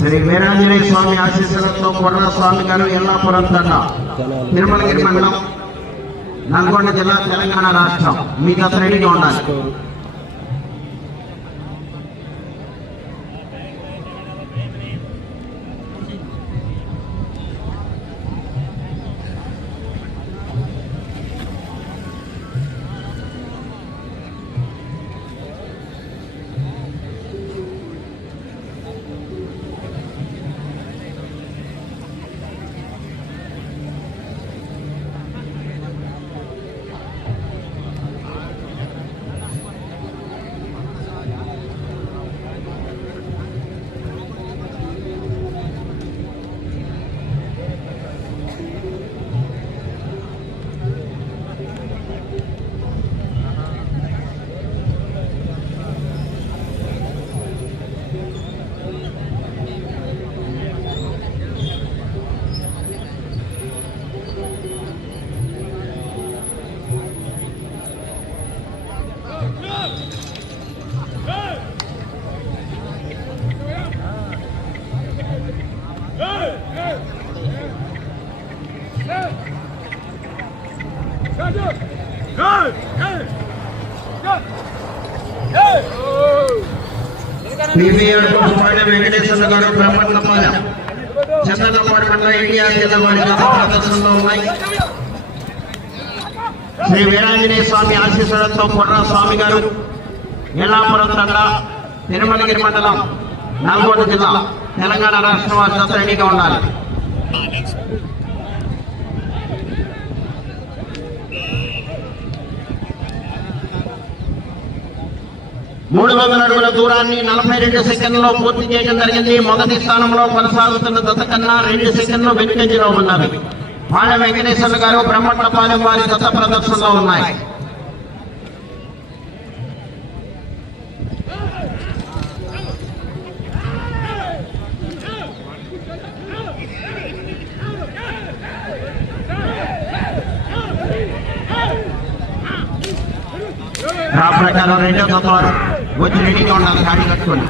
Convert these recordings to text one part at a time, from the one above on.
శ్రీ వీరాంజనేయ స్వామి ఆశీస్సులతో కొర్ర స్వామి గారు ఎల్లాపురం తండ, తిరుమలగిరి మండలం, నల్గొండ జిల్లా, తెలంగాణ రాష్ట్రం. మీకు అతను రెడీగా ఉండాలి. వెంకటేశ్వర గారు బ్రహ్మన్నపాలెం, చంద్రపాడు మండలం, ఇండియా జిల్లా వారి ప్రదర్శనలో ఉన్నాయి. శ్రీ వీరాంజనేయ స్వామి ఆశీస్సులతో కొర్ర స్వామి గారు ఎల్లాపురం తండ, తిరుమలగిరి మండలం, నల్గొండ జిల్లా, తెలంగాణ రాష్ట్రం వారి జత రెడీగా ఉండాలి. 300 అడుగుల దూరాన్ని 42 సెకండ్లలో పూర్తి చేయడం జరిగింది. మొదటి స్థానంలో కొనసాగుతున్న జత కన్నా 2 సెకండ్లు వెనుకంజలో ఉన్నవి. పాళె వెంకటేశ్వర గారు బ్రహ్మన్నపాలెం వారి జత ప్రదర్శనలో ఉన్నాయి. ఆ ప్రకారం రెండో జత వచ్చి రెడీగా ఉండాలి. గాడి కట్టుకొని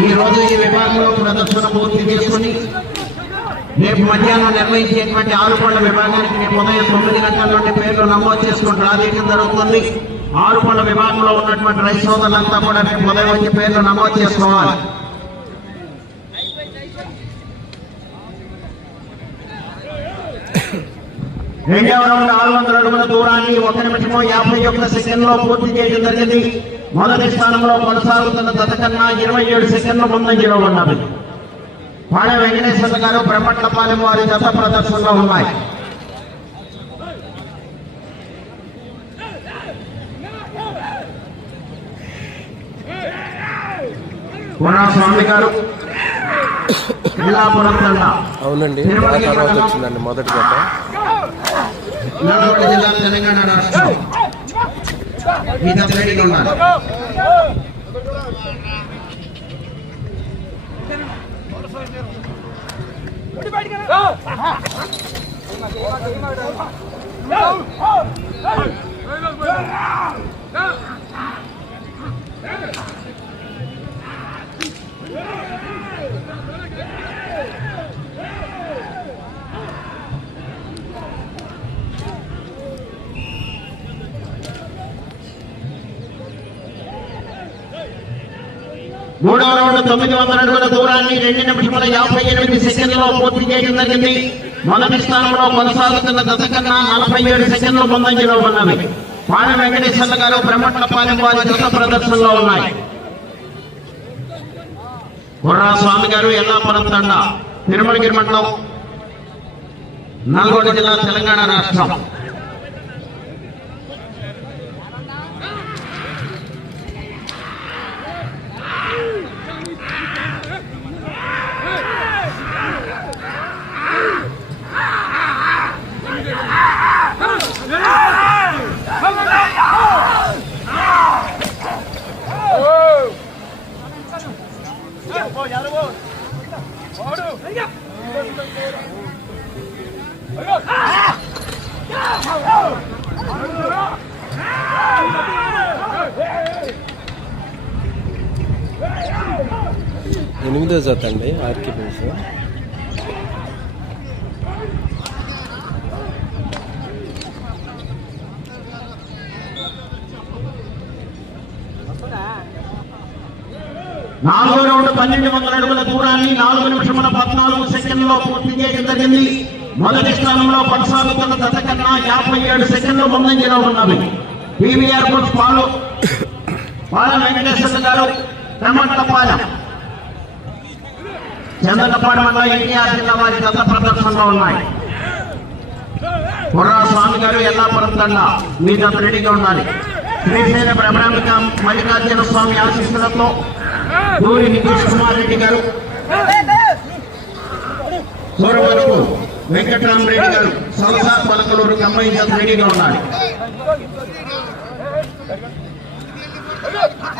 ఈ రోజు ఈ విభాగంలో ప్రదర్శన పూర్తి చేసుకుని రేపు మధ్యాహ్నం నిర్వహించేటువంటి ఆరుపళ్ల విభాగానికి రేపు ఉదయం 9 గంటల నుండి పేర్లు నమోదు చేసుకుంటూ రాజకీయం జరుగుతుంది. ఆరుపళ్ల విభాగంలో ఉన్నటువంటి రైతు సోదరులంతా కూడా రేపు ఉదయం వచ్చి పేర్లు నమోదు చేసుకోవాలి. రెండవ రౌండ్ 600 అడుగుల దూరాన్ని 1 నిమిషం 51 సెకండ్లో పూర్తి చేయడం జరిగింది. మొదటి స్థానంలో కొనసాగుతున్న జత కన్నా 27 సెకండ్ల ముందంజలో ఉన్నది. పాళె వెంకటేశ్వర గారు బ్రహ్మన్నపాలెం వారి జత ప్రదర్శనలో ఉన్నాయి. కొర్ర స్వామి గారు ఎల్లాపురం తండ, అవునండి, వచ్చిందండి మొదటి జత, నల్గొండ జిల్లా, తెలంగాణ రాష్ట్రం. ఈ జత రెడీగా ఉన్నారు. మూడవ రౌండ్ 900 అడుగుల దూరాన్ని 2 నిమిషముల 58 సెకండ్లలో పూర్తి చేయడం జరిగింది. మొదటి స్థానంలో కొనసాగుతున్న జత కన్నా 47 సెకండ్లు ముందంజలో ఉన్నవి. పాళె వెంకటేశ్వర గారు బ్రహ్మన్నపాలెం వారి జత ప్రదర్శనలో ఉన్నాయి. కొర్ర స్వామి గారు ఎల్లాపురం తండ, తిరుమలగిరి మండలం, నల్గొండ జిల్లా, తెలంగాణ రాష్ట్రం. ఎనిమిదో జత అండి ఆర్కి బేస్. నాలుగో రౌండ్ 1200 అడుగుల దూరాన్ని 4 నిమిషముల 14 సెకండ్లలో పూర్తి చేయడం జరిగింది. మొదటి స్థానంలో కొనసాగుతున్న జత కన్నా 57 సెకండ్లు ముందంజలో ఉన్నవి. పీవీఆర్ బుల్స్ పాల వెంకటేశ్వర గారు బ్రహ్మట్టపాలెం చంద్రపాడు మండలం ఎన్టీఆర్ జిల్లా వారి జత ప్రదర్శనలో ఉన్నాయి. కుర్రా స్వామి గారు ఎల్లాపురం తండ మీ జత రెడీగా ఉండాలి. శ్రీశైల బ్రహ్మాంబిక మల్లికార్జున స్వామి ఆశీస్సులతో దూరి నితీష్ కుమార్ రెడ్డి గారు, సూరవరపు వెంకటరామరెడ్డి గారు, సలసార్ పలకలూరు కంబైన్ జత రెడీగా ఉండాలి.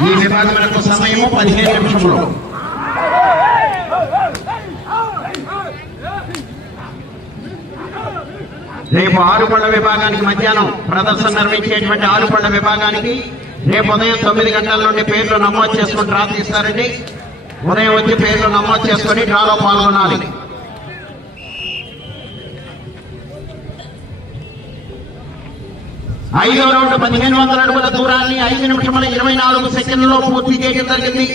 ఈ విభాగములకు సమయము 15 నిమిషములు. రేపు ఆరుపళ్ల విభాగానికి మధ్యాహ్నం ప్రదర్శన నిర్వహించేటువంటి ఆరుపళ్ల విభాగానికి రేపు ఉదయం 9 గంటల నుండి పేర్లు నమోదు చేసుకుని డ్రా తీస్తారండి. ఉదయం వచ్చి పేర్లు నమోదు చేసుకుని డ్రాలో పాల్గొనాలి. ఐదో రౌండ్ 1500 అడుగుల దూరాన్ని 5 నిమిషముల 24 సెకండ్లలో పూర్తి చేయడం జరిగింది.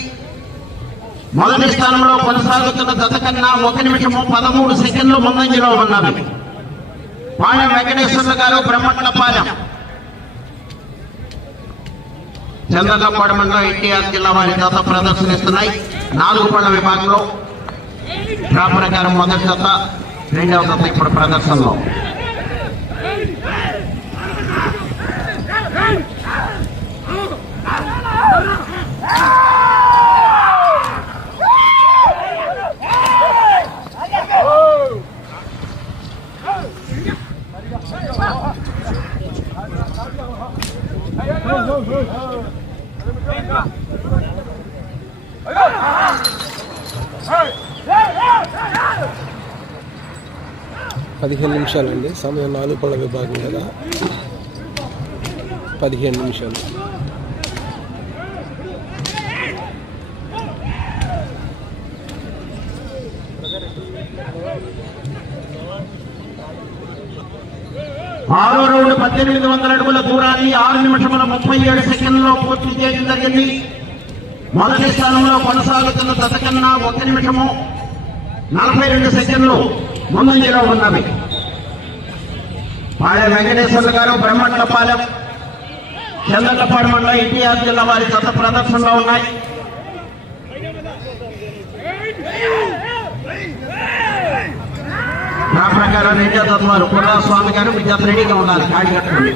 మొదటి స్థానంలో కొనసాగుతున్న జత కన్నా 1 నిమిషము 13 సెకండ్లు ముందంజలో ఉన్నవి. పాలెం వెంకటేశ్వర్ల గారు బ్రహ్మట్టపాలెం చంద్రపాడు మండలం ఎన్టీఆర్ జిల్లా వారి జత ప్రదర్శనిస్తున్నాయి. 4 పళ్ల విభాగంలో డ్రా ప్రకారం మొదటి జత, రెండవ జత ఇప్పుడు ప్రదర్శనలో. పదిహేను నిమిషాలండి సమయం. 4 పళ్ళ విభాగం కదా, 15 నిమిషాలు. ఆరో రౌండ్ 1800 అడుగుల దూరాన్ని 6 నిమిషముల 37 సెకండ్లలో పూర్తి చేయడం జరిగింది. మొదటి స్థానంలో కొనసాగుతున్న జత కన్నా 1 నిమిషము 42 సెకండ్లు ముందంజలో ఉన్నవి. పాలెం వెంకటేశ్వర్ల గారు బ్రహ్మట్టపాలెం చంద్రపాడు మండలం ఎన్టీఆర్ జిల్లా వారి జత ప్రదర్శనలో ఉన్నాయి. నా ప్రకారం రెండో జత వారు కుర్రా స్వామి గారు మీ జత రెడీగా ఉండాలి. కాడి కట్టుకోండి.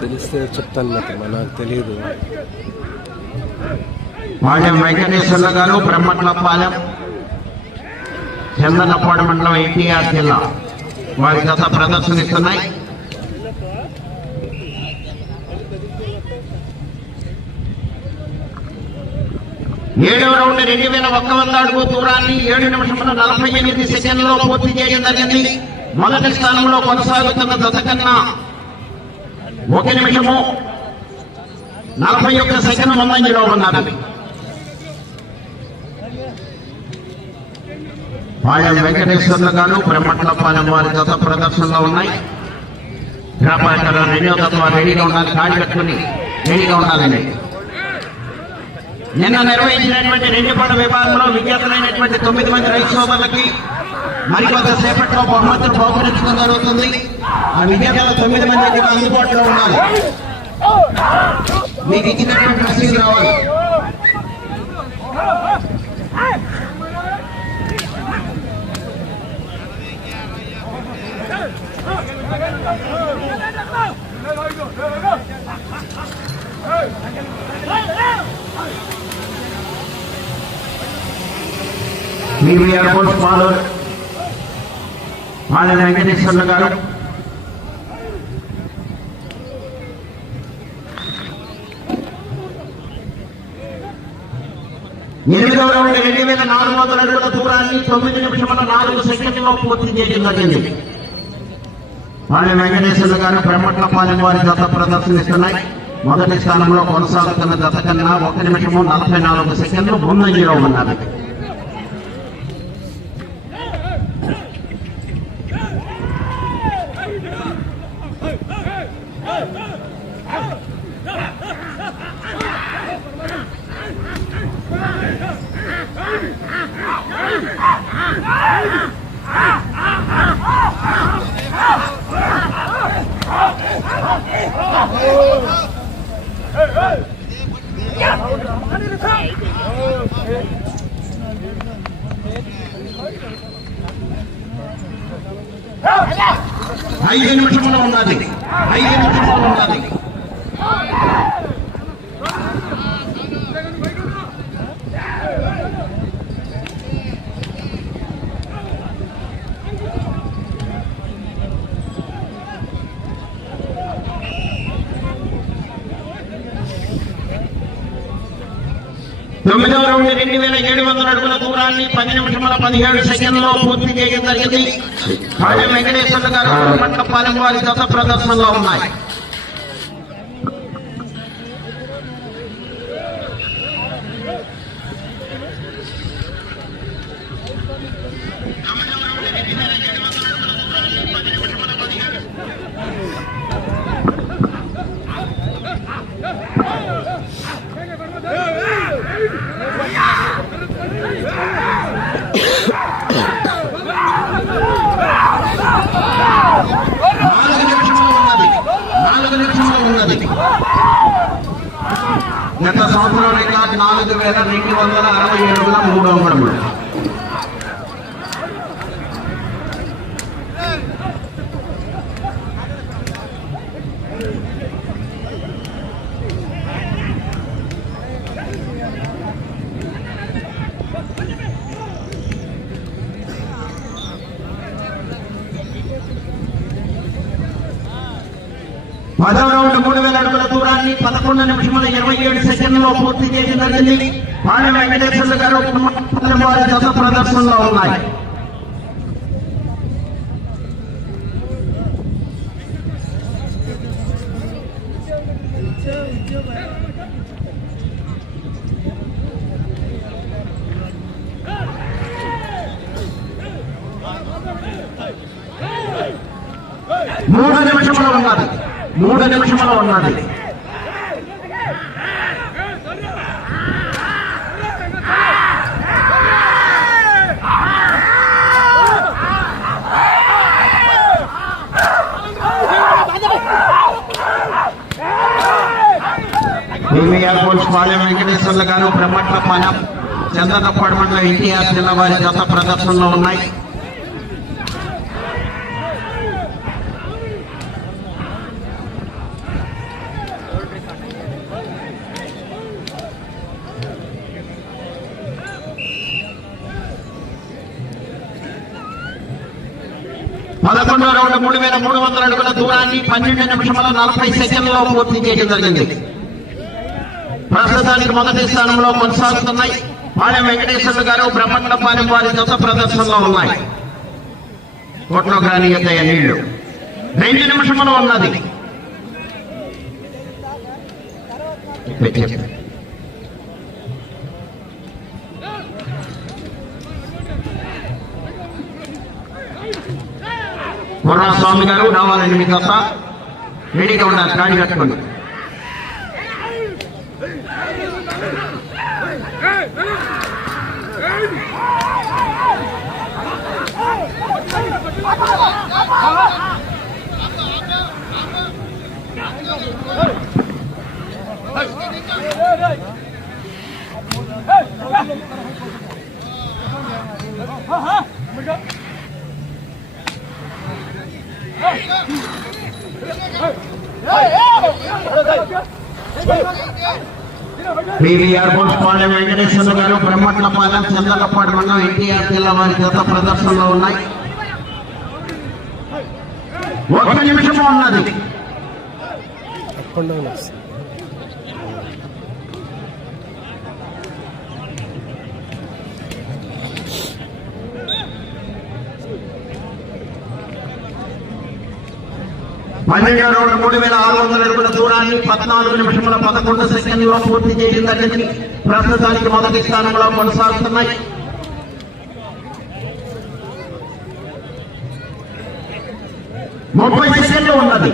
తెలిస్తే చెప్తాను మాత్రమే, నాకు తెలియదు. పాలెం వెంకటేశ్వర్ల గారు బ్రహ్మట్లపాలెం చందనపాడు మండలం ఎన్టీఆర్ జిల్లా వారి గత ప్రదర్శనిస్తున్నాయి. ఏడవ రౌండ్ 2100 అడుగు దూరాన్ని 7 నిమిషముల 48 సెకండ్లలో పూర్తి చేయడం జరిగింది. మొదటి స్థానంలో కొనసాగుతున్న జత కన్నా 1 నిమిషము 41 సెకండ్ ముందంజలో ఉన్నది. పాలెం వెంకటేశ్వర్ల గారు బ్రహ్మట్లపాలెం వారి జత ప్రదర్శనలో ఉన్నాయి. వ్యాపార రెండో జత వారు రెడీగా ఉండాలి. కాడి కట్టుకుని రెడీగా ఉండాలండి. నిన్న నిర్వహించినటువంటి రెండుపడ విభాగంలో విజేతలైనటువంటి 9 మంది రైతు సోదరులకి మరికొంత సేపట్లో బహుమతులు బహుకరించడం జరుగుతుంది. ఆ విజేతల 9 మంది కూడా అందుబాటులో ఉండాలి. మీకు ఇచ్చినటువంటి రసీదు రావాలి. ఈవీఆర్ పోస్ట్ ఫాలోర్ మాల వెంకటేశ్వర్లు గారు, ఎనిమిదవ రౌండ్ 2400 అడుగుల దూరాన్ని 9 నిమిషముల 4 సెకండ్లలో పూర్తి చేయడం జరిగింది. మాల వెంకటేశ్వర్లు గారు బ్రహ్మట్లపాలెం వారి జత ప్రదర్శనిస్తున్నాయి. మొదటి స్థానంలో కొనసాగుతున్న జత కన్నా 1 నిమిషము 44 సెకండ్లు ముందంజలో ఉన్నది. ఐదు నిమిషంలో ఉన్నది. తొమ్మిదవ రౌండ్ 2700 అడుగుల దూరాన్ని 10 నిమిషముల 17 సెకండ్లలో పూర్తి చేయడం జరిగింది. మాల వెంకటేశ్వర్లు గారు బ్రహ్మట్లపాలెం వారి జత ప్రదర్శనలో ఉన్నాయి. గత సంవత్సరం రికార్డ్ 4267 అడుగుల 3వ అడుగులు. పదవ రౌండ్ 3000 అడుగుల దూరాన్ని 11 నిమిషముల 27 సెకండ్లలో పూర్తి చేయడం జరిగింది. మాల వెంకటేశ్వర్లు గారు బ్రహ్మట్లపాలెం వారి జత ప్రదర్శనలో ఉన్నాయి. మూడు నిమిషంలో ఉన్నది. ఈవీఆర్ పోస్ట్ పాలెం వెంకటేశ్వర్లు గారు బ్రహ్మట్లపాలెం చంద్రతప్పాడు మండలం ఎన్టీఆర్ జిల్లా వారి జత ప్రదర్శనలో ఉన్నాయి. పదకొండవ రౌండ్ 3300 అడుగుల దూరాన్ని 12 నిమిషముల 40 సెకండ్లలో పూర్తి చేయడం జరిగింది. ప్రస్తుతానికి మొదటి స్థానంలో కొనసాగుతున్నాయి. పాలెం వెంకటేశ్వర్లు గారు బ్రహ్మట్లపాలెం వారి జత ప్రదర్శనలో ఉన్నాయి. కోట్లో గ్రానీయతయ్య నీళ్లు 2 నిమిషములో ఉన్నది. స్వామి గారు రావాలండి. మీ జత రెడీగా ఉండాలి. కాడి కట్టుకోండి. పివిఆర్ పాలెం వెంకటేశ్వర గారు, బ్రహ్మట్లపాలెం, చంద్రకపాడు మండలం ఎన్టీఆర్ జిల్లా వారి జత ప్రదర్శనలో ఉన్నాయి. 1 నిమిషం ఉన్నది. అప్ అండ్ డౌన్ వస్తుంది. పన్నెండో రౌండ్ 3600 అడుగుల దూరాన్ని 14 నిమిషముల 11 సెకండ్లలో పూర్తి చేయడం జరిగింది. ప్రస్తుతానికి మొదటి స్థానంలో కొనసాగుతున్నాయి. ముప్పై సెకండ్లు ఉన్నది.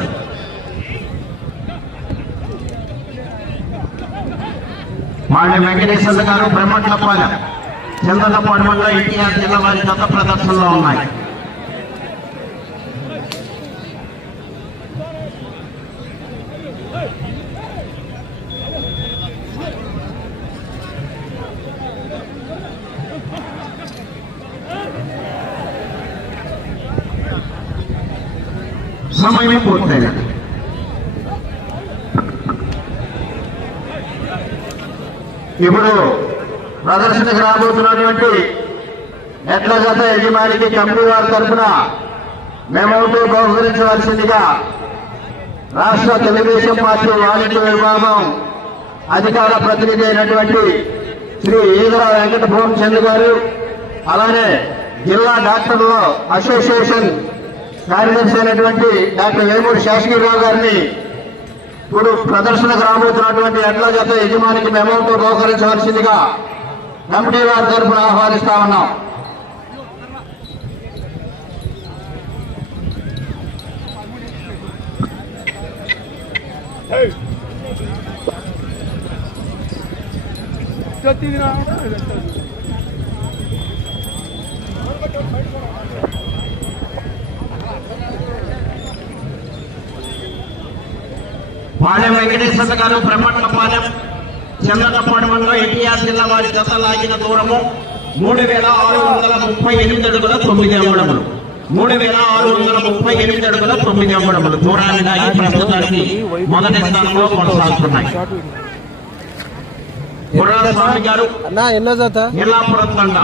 పాలెం వెంకటేశ్వర గారు, బ్రహ్మట్లపాలెం, చంద్రలపాడు మండలం ఎన్టీఆర్ జిల్లా వారి గత ప్రదర్శనలో ఉన్నాయి. సమయం పూర్తయినది. ఇప్పుడు ప్రదర్శనకు రాబోతున్నటువంటి ఎట్ల జత యజమానికి కమిటీ వారి తరఫున మేమవుతూ బహుకరించవలసిందిగా రాష్ట్ర తెలుగుదేశం పార్టీ వాలంటీర్ విభాగం అధికార ప్రతినిధి అయినటువంటి శ్రీ ఈదర వెంకట భువన్ చంద్ర గారు, అలానే జిల్లా డాక్టర్ల అసోసియేషన్ కార్యదర్శి అయినటువంటి డాక్టర్ వేమూరి శాసగిరిరావు గారిని ఇప్పుడు ప్రదర్శనకు రాబోతున్నటువంటి ఎడ్ల జత యజమానికి మెమోతో బహుకరించవలసిందిగా కమిటీ వారి తరఫున ఆహ్వానిస్తా ఉన్నాం. పాలెం వెంకటేశ్వర గారు, బ్రహ్మట్లపాలెం, చంద్రకపాడు మండలం ఎన్టీఆర్ జిల్లా వారి జత లాగిన దూరము 3638 అడుగుల 9 అంగుళములు. 3638 అడుగుల 9 అంగుళములు దూరాన్ని లాగి ప్రస్తుతానికి మొదటి స్థానంలో కొనసాగుతున్నాయి. గుర్రాల స్వామి గారు, ఎన్నో జత ఎల్లాపురం తండ.